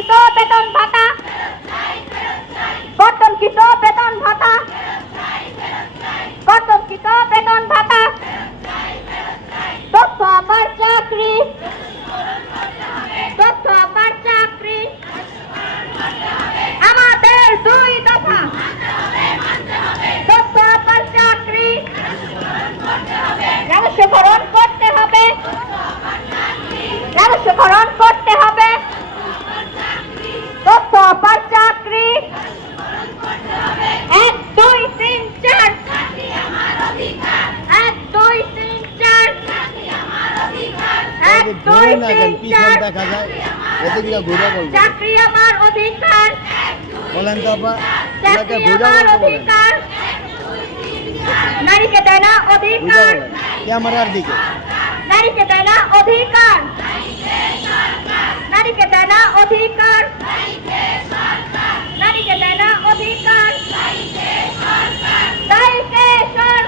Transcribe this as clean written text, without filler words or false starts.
কর্তনকৃত বেতন ভাতা, কর্তনকৃত বেতন ভাতা, কর্তনকৃত বেতন ভাতা, তথ্য আবার চাকরি, তথ্য আবার চাকরি, আমাদের 2 দফা, তথ্য আবার চাকরি, রাজস্বকরণ করতে হবে, রাজস্বকরণ করতে হবে, তথ্য আবার চাকরি, 1 2 3 4, 1 2 3 4, 1 2 3 4, দেখা যায় এদিকে ঘুরে বলবো চাকরি আমার অধিকার, বলেন তো আপা চাকরি ঘুরে আমার বলবো বলেন অধিকার, নারীকে দেয় না বুঝা অধিকার, বলেন ক্যামেরার দিকে নারীকে দেয় না অধিকার, নারীকে দেয় না অধিকার, নারীকে দেয় না অধিকার, তাইকে সরকার